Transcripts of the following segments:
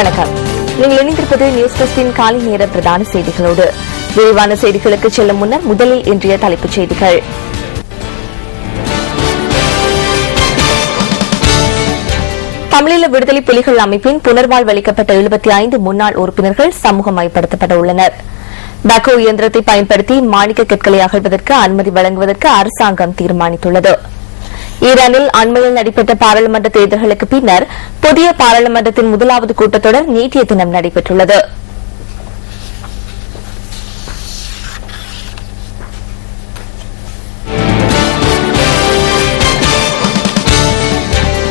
வணக்கம். நீங்கள் இணைந்திருப்பது நியூஸ் டெஸ்டின் காலை நேர பிரதான செய்திகளோடு. விரிவான செய்திகளுக்கு செல்லும் முன்னர் முதலில் இன்றைய தலைப்புச் செய்திகள். தமிழீழ விடுதலை புலிகள் அமைப்பின் புனர்வாழ்வளிக்கப்பட்ட 75 முன்னாள் உறுப்பினர்கள் சமூகமயப்படுத்தப்பட உள்ளனர். பேக்கோ இயந்திரத்தை பயன்படுத்தி மாணிக்க கற்களை அகழ்வதற்கு அனுமதி வழங்குவதற்கு அரசாங்கம் தீர்மானித்துள்ளது. ஈரானில் அண்மையில் நடைபெற்ற பாராளுமன்ற தேர்தல்களுக்கு பின்னர் புதிய பாராளுமன்றத்தின் முதலாவது கூட்டத்தொடர் நேற்றைய தினம் நடைபெற்றுள்ளது.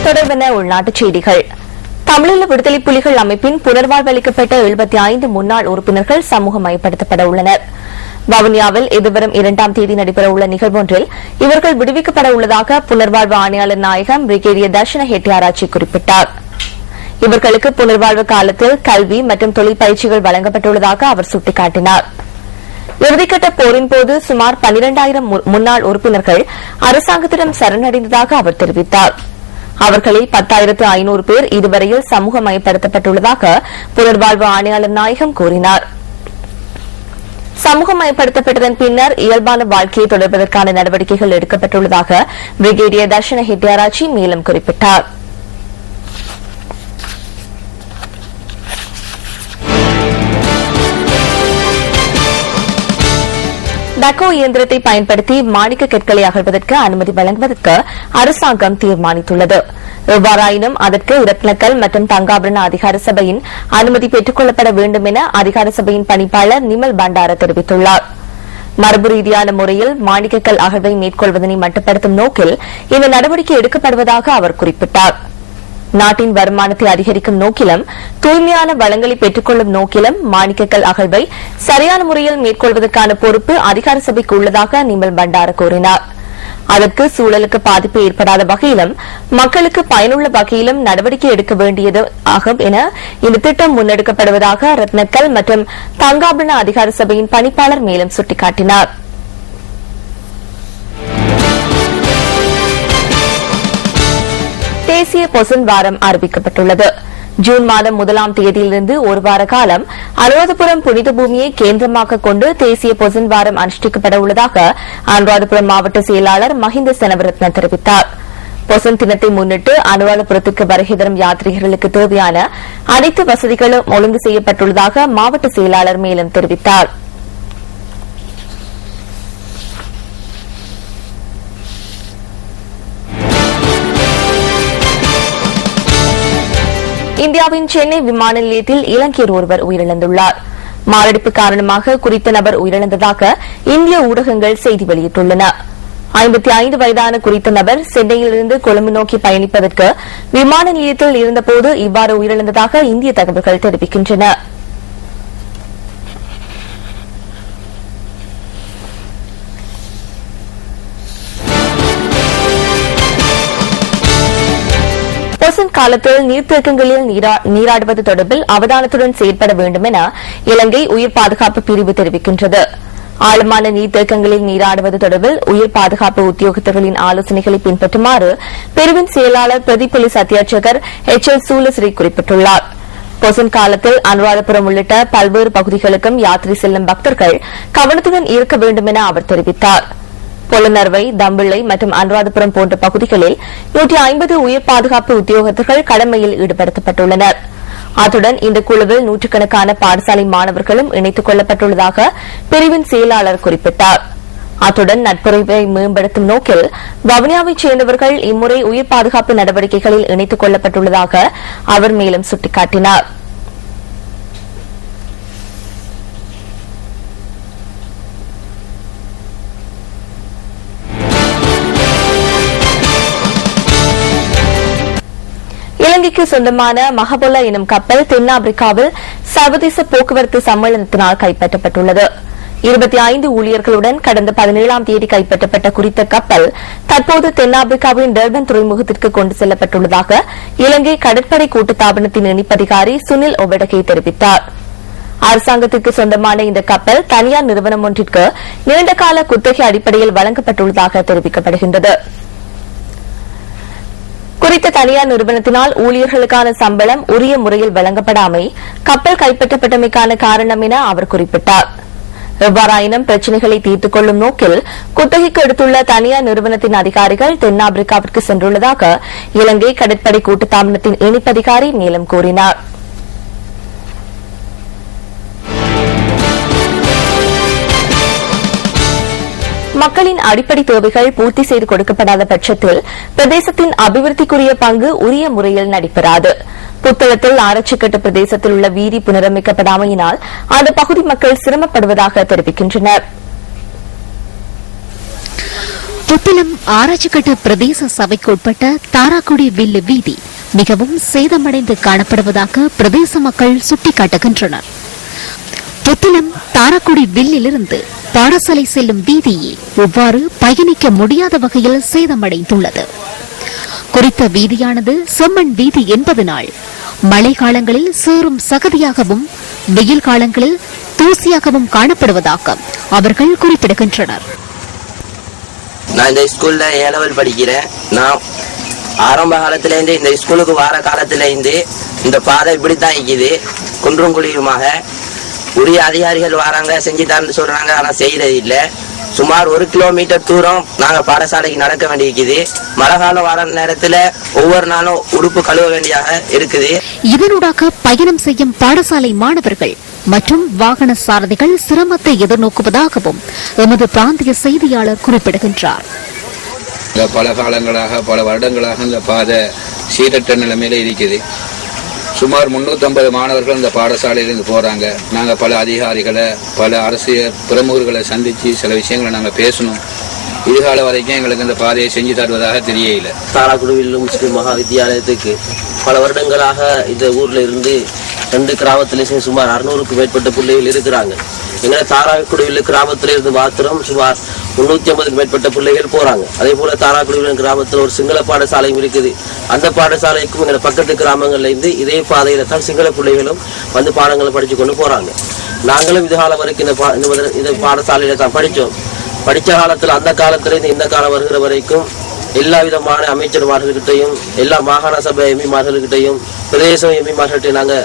தொடர்பான உள்நாட்டுச் செய்திகள். தமிழீழ விடுதலை புலிகள் அமைப்பின் புனர்வாழ்வளிக்கப்பட்ட 75 முன்னாள் உறுப்பினர்கள் சமூகமயப்படுத்தப்பட உள்ளனர். வவுனியாவில் எதிர்வரும் 2ஆம் தேதி நடைபெறவுள்ள நிகழ்வொன்றில் இவர்கள் விடுவிக்கப்பட உள்ளதாக புனர்வாழ்வு ஆணையாளர் நாயகம் பிரிகேடியர் தர்ஷன ஹெட்டியாராச்சி குறிப்பிட்டார். இவர்களுக்கு புனர்வாழ்வு காலத்தில் கல்வி மற்றும் தொழில் பயிற்சிகள் வழங்கப்பட்டுள்ளதாக அவர் சுட்டிக்காட்டினார். இறுதிக்கட்ட போரின்போது சுமார் 12,000 முன்னாள் உறுப்பினர்கள் அரசாங்கத்திடம் சரணடைந்ததாக அவர் தெரிவித்தார். அவர்களில் 10,500 பேர் இதுவரையில் சமூகமயப்படுத்தப்பட்டுள்ளதாக புனர்வாழ்வு ஆணையாளர் நாயகம் கூறினார். சமூகமயப்படுத்தப்பட்டதன் பின்னர் இயல்பான வாழ்க்கையை தொடர்வதற்கான நடவடிக்கைகள் எடுக்கப்பட்டுள்ளதாக பிரிகேடியர் தர்ஷன ஹெட்டியாராச்சி மேலும் குறிப்பிட்டார். பேக்கோ இயந்திரத்தை பயன்படுத்தி மாணிக்க கற்களை அகழ்வதற்கு அனுமதி வழங்குவதற்கு அரசாங்கம் தீர்மானித்துள்ளது. எவ்வாறாயினும் அதற்கு இரத்னக்கல் மற்றும் தங்காபரண அதிகார சபையின் அனுமதி பெற்றுக் கொள்ளப்பட வேண்டும் என அதிகார சபையின் பணிப்பாளர் நிமல் பண்டார தெரிவித்துள்ளார். மரபு ரீதியான முறையில் மாணிக்கக்கல் அகழ்வை மேற்கொள்வதனை மட்டுப்படுத்தும் நோக்கில் இந்த நடவடிக்கை எடுக்கப்படுவதாக அவர் குறிப்பிட்டார். நாட்டின் வருமானத்தை அதிகரிக்கும் நோக்கிலும் தூய்மையான வளங்களை பெற்றுக் கொள்ளும் நோக்கிலும் மாணிக்கக்கல் அகழ்வை சரியான முறையில் மேற்கொள்வதற்கான பொறுப்பு அதிகார சபைக்கு உள்ளதாக நிமல் பண்டார கூறினார். அதற்கு சூழலுக்கு பாதிப்பு ஏற்படாத வகையிலும் மக்களுக்கு பயனுள்ள வகையிலும் நடவடிக்கை எடுக்க வேண்டியது ஆகும் என இந்த திட்டம் முன்னெடுக்கப்படுவதாக ரத்னக்கல் மற்றும் தங்காபரண அதிகார சபையின் பணிப்பாளர் மேலும் சுட்டிக்காட்டினார். தேசிய பொசன் வாரம் அறிவிக்கப்பட்டுள்ளது. ஜூன் மாதம் 1ஆம் தேதியிலிருந்து ஒரு வார காலம் அனுராதபுரம் புனித பூமியை கேந்திரமாக கொண்டு தேசிய பொசன் வாரம் அனுஷ்டிக்கப்பட உள்ளதாக அனுராதபுரம் மாவட்ட செயலாளர் மஹிந்த செனவரத்ன தெரிவித்தார். பொசன் தினத்தை முன்னிட்டு அனுராதபுரத்துக்கு வருகை தரும் யாத்ரீகர்களுக்கு தேவையான அனைத்து வசதிகளும் ஒழுங்கு செய்யப்பட்டுள்ளதாக மாவட்ட செயலாளர் மேலும் தெரிவித்தார். இந்தியாவின் சென்னை விமான நிலையத்தில் இலங்கையர் ஒருவர் உயிரிழந்துள்ளார். மாரடைப்பு காரணமாக குறித்த நபர் உயிரிழந்ததாக இந்திய ஊடகங்கள் செய்தி வெளியிட்டுள்ளன. 55 வயதான குறித்த நபர் சென்னையிலிருந்து கொழும்பு நோக்கி பயணிப்பதற்கு விமான நிலையத்தில் இருந்தபோது இவ்வாறு உயிரிழந்ததாக இந்திய தகவல்கள் தெரிவிக்கின்றன. பொசன் காலத்தில் நீர்த்தேக்கங்களில் நீராடுவது தொடர்பில் அவதானத்துடன் செயற்பட வேண்டும் என இலங்கை உயிர் பாதுகாப்பு பிரிவு தெரிவிக்கின்றது. ஆழமான நீர்த்தேக்கங்களில் நீராடுவது தொடர்பில் உயிர் பாதுகாப்பு உத்தியோகத்தர்களின் ஆலோசனைகளை பின்பற்றுமாறு பிரிவின் செயலாளர் பிரதி போலீஸ் அத்தியட்சகர் HL சூலஸ்ரீ குறிப்பிட்டுள்ளார். பொசன் காலத்தில் அனுராதபுரம் உள்ளிட்ட பல்வேறு பகுதிகளுக்கும் யாத்திரை செல்லும் பக்தர்கள் கவனத்துடன் இருக்க வேண்டும் என அவர் தெரிவித்தார். பொலனர்வை, தம்பிள்ளை மற்றும் அனுராதபுரம் போன்ற பகுதிகளில் 150 உயிர் பாதுகாப்பு உத்தியோகத்தர்கள் கடமையில் ஈடுபடுத்தப்பட்டுள்ளனர். அத்துடன் இந்த குழுவில் நூற்றுக்கணக்கான பாடசாலை மாணவர்களும் இணைத்துக் கொள்ளப்பட்டுள்ளதாக பிரிவின் செயலாளர் குறிப்பிட்டார். அத்துடன் நட்புறவை மேம்படுத்தும் நோக்கில் வவுனியாவைச் சேர்ந்தவர்கள் இம்முறை உயிர் பாதுகாப்பு நடவடிக்கைகளில் இணைத்துக் கொள்ளப்பட்டுள்ளதாக அவர் மேலும் சுட்டிக்காட்டினார். இலங்கைக்கு சொந்தமான மஹபொல்லா எனும் கப்பல் தென்னாப்பிரிக்காவில் சர்வதேச போக்குவரத்து சம்மேளனத்தினால் கைப்பற்றப்பட்டுள்ளது. 25 ஊழியர்களுடன் கடந்த 17ஆம் தேதி கைப்பற்றப்பட்ட குறித்த கப்பல் தற்போது தென்னாப்பிரிக்காவின் டர்பன் துறைமுகத்திற்கு கொண்டு செல்லப்பட்டுள்ளதாக இலங்கை கடற்படை கூட்டுத்தாபனத்தின் இணைப்பதிகாரி சுனில் ஒபடகே தெரிவித்தார். அரசாங்கத்திற்கு சொந்தமான இந்த கப்பல் தனியார் நிறுவனம் ஒன்றிற்கு நீண்டகால குத்தகை அடிப்படையில் வழங்கப்பட்டுள்ளதாக தெரிவிக்கப்படுகின்றது. குறித்த தனியார் நிறுவனத்தினால் ஊழியர்களுக்கான சம்பளம் உரிய முறையில் வழங்கப்படாமை கப்பல் கைப்பற்றப்பட்டமைக்கான காரணம் என அவர் குறிப்பிட்டார். எவ்வாறாயினும் பிரச்சினைகளை தீர்த்துக் கொள்ளும் நோக்கில் குத்தகைக்கு எடுத்துள்ள தனியார் நிறுவனத்தின் அதிகாரிகள் தென்னாப்பிரிக்காவிற்கு சென்றுள்ளதாக இலங்கை கடற்படை கூட்டுத்தாபனத்தின் இணைப்பு அதிகாரி மேலும் கூறினார். மக்களின் அடிப்படை தேவைகள் பூர்த்தி செய்து கொடுக்கப்படாத பட்சத்தில் பிரதேசத்தின் அபிவிருத்திக்குரிய பங்கு உரிய முறையில் நடைபெறாது. புத்தளத்தில் ஆராய்ச்சிக்கட்டு பிரதேசத்தில் உள்ள வீதி புனரமைக்கப்படாமையினால் அந்த பகுதி மக்கள் சிரமப்படுவதாக தெரிவிக்கின்றனர். புத்தளம் ஆராய்ச்சிக்கட்டு பிரதேச சபைக்கு உட்பட்ட தாராக்குடி வில்லு வீதி மிகவும் சேதமடைந்து காணப்படுவதாக பிரதேச மக்கள் சுட்டிக்காட்டுகின்றனர். புத்தளம் தாராக்குடி வில்லிலிருந்து பாடசாலை செல்லும் வீதியை இவ்வாறு பயணிக்க முடியாத வகையில் சேதமடைந்துள்ளது. குறித்த வீதியானது செம்மண் வீதி என்பதனால் மழை காலங்களில் சேறும் சகதியாகவும் வெயில் காலங்களில் தூசியாகவும் காணப்படுவதாக அவர்கள் குறிப்பிடுகின்றனர். நான் இந்த ஸ்கூல்ல ஏலவல் படிக்கிறேன். நான் ஆரம்ப காலத்திலேருந்து இந்த ஸ்கூலுக்கு வார காலத்திலேருந்து இந்த பாதை இப்படித்தான் இருக்குது. குன்றும் குழியுமாக உரிய அதிகாரிகள் வராங்க, செஞ்சுதான்னு சொல்றாங்க, ஆனா செய்யறது இல்லை. சுமார் 1 கிலோமீட்டர் தூரம் நாங்க பாடசாலைக்கு நடக்க வேண்டியிருக்குது. மழை காலம் வர நேரத்துல ஒவ்வொரு நாளும் உடுப்பு கழுவ வேண்டியாக இருக்குது. இதனூடாக பயணம் செய்யும் பாடசாலை மாணவர்கள் மற்றும் வாகன சாரதிகள் சிரமத்தை எதிர்நோக்குவதாகவும் எமது பிராந்திய செய்தியாளர் குறிப்பிடுகின்றார். பல காலங்களாக பல வருடங்களாக இந்த பாதை சீரற்ற நிலைமையில இருக்குது. சுமார் 350 மாணவர்கள் இந்த பாடசாலையிலிருந்து போறாங்க. நாங்க பல அதிகாரிகளை, பல அரசியல் பிரமுகர்களை சந்திச்சு சில விஷயங்களை நாங்க பேசணும். இதுகால வரைக்கும் எங்களுக்கு இந்த பாதையை செஞ்சு தருவதாக தெரியல. தாராக்குடியில் முஸ்லிம் மகா வித்தியாலயத்துக்கு பல வருடங்களாக இந்த ஊர்ல இருந்து 2 கிராமத்திலேயும் சுமார் 600க்கும் மேற்பட்ட பிள்ளைகள் இருக்கிறாங்க. எங்களை தாராக்குடியில் கிராமத்தில இருந்து மாத்திரம் சுமார் 350க்கும் மேற்பட்ட பிள்ளைகள் போறாங்க. அதே போல தாராக்குடியில் கிராமத்தில் ஒரு சிங்கள பாடசாலையும் இருக்குது. அந்த பாடசாலைக்கும் எங்களை பக்கத்து கிராமங்கள்ல இருந்து இதே பாதையில தான் சிங்கள பிள்ளைகளும் வந்து பாடங்களை படிச்சு கொண்டு போறாங்க. நாங்களும் இது காலம் வரைக்கும் இந்த பாடசாலையில தான் படிச்சோம். படிச்ச காலத்துல அந்த காலத்துல இருந்து இந்த காலம் வருகிற வரைக்கும் எல்லா விதமான அமைச்சர்மார்கள்கிட்டையும், எல்லா மாகாண சபை எம்பிமார்கள்கிட்டையும், பிரதேச எம்பிமார்கள்கிட்டையும் நாங்க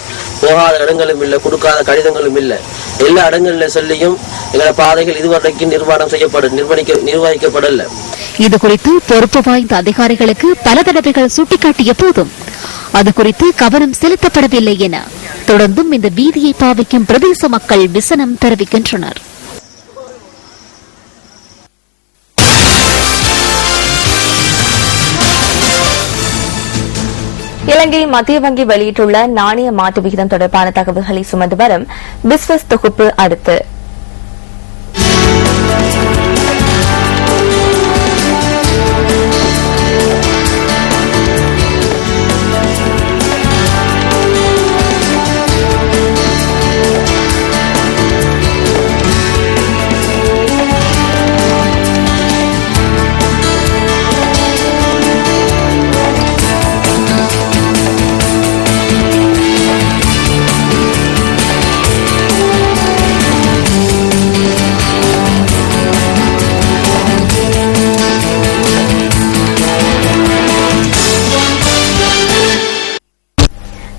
போகாத இடங்களும் இல்லை, கொடுக்காத கடிதங்களும் இல்லை. எல்லா இடங்களில சொல்லியும் எங்களோட பாதைகள் இதுவரைக்கும் நிர்வகிக்கப்படல. இதுகுறித்து பொறுப்பு வாய்ந்த அதிகாரிகளுக்கு பல தடவைகள் சுட்டிக்காட்டிய போதும் அது குறித்து கவனம் செலுத்தப்படவில்லை என தொடர்ந்தும் இந்த வீதியை பாவிக்கும் பிரதேச மக்கள் விசனம் தெரிவிக்கின்றனர். இலங்கை மத்திய வங்கி வெளியிட்டுள்ள நாணய மாற்று விகிதம் தொடர்பான தகவல்களை சுமந்து வரும் பிஸ்வஸ் தொகுப்பு அடுத்து.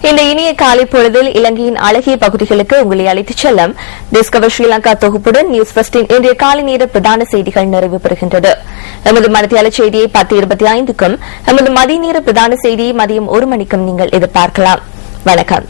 இந்த இனிய காலை பொழுதில் இலங்கையின் அழகிய பகுதிகளுக்கு உங்களை அழைத்துச் செல்லும் டிஸ்கவர் ஸ்ரீலங்கா தொகுப்புடன் நியூஸ் ஃபர்ஸ்டின் இன்றைய காலை நேர பிரதான செய்திகள் நிறைவு பெறுகின்றது. எமது மனத்தியால செய்தியை 10:25க்கும், எமது மதிய நேர பிரதான செய்தியை மதியம் 1 மணிக்கும் நீங்கள் எதிர்பார்க்கலாம். வணக்கம்.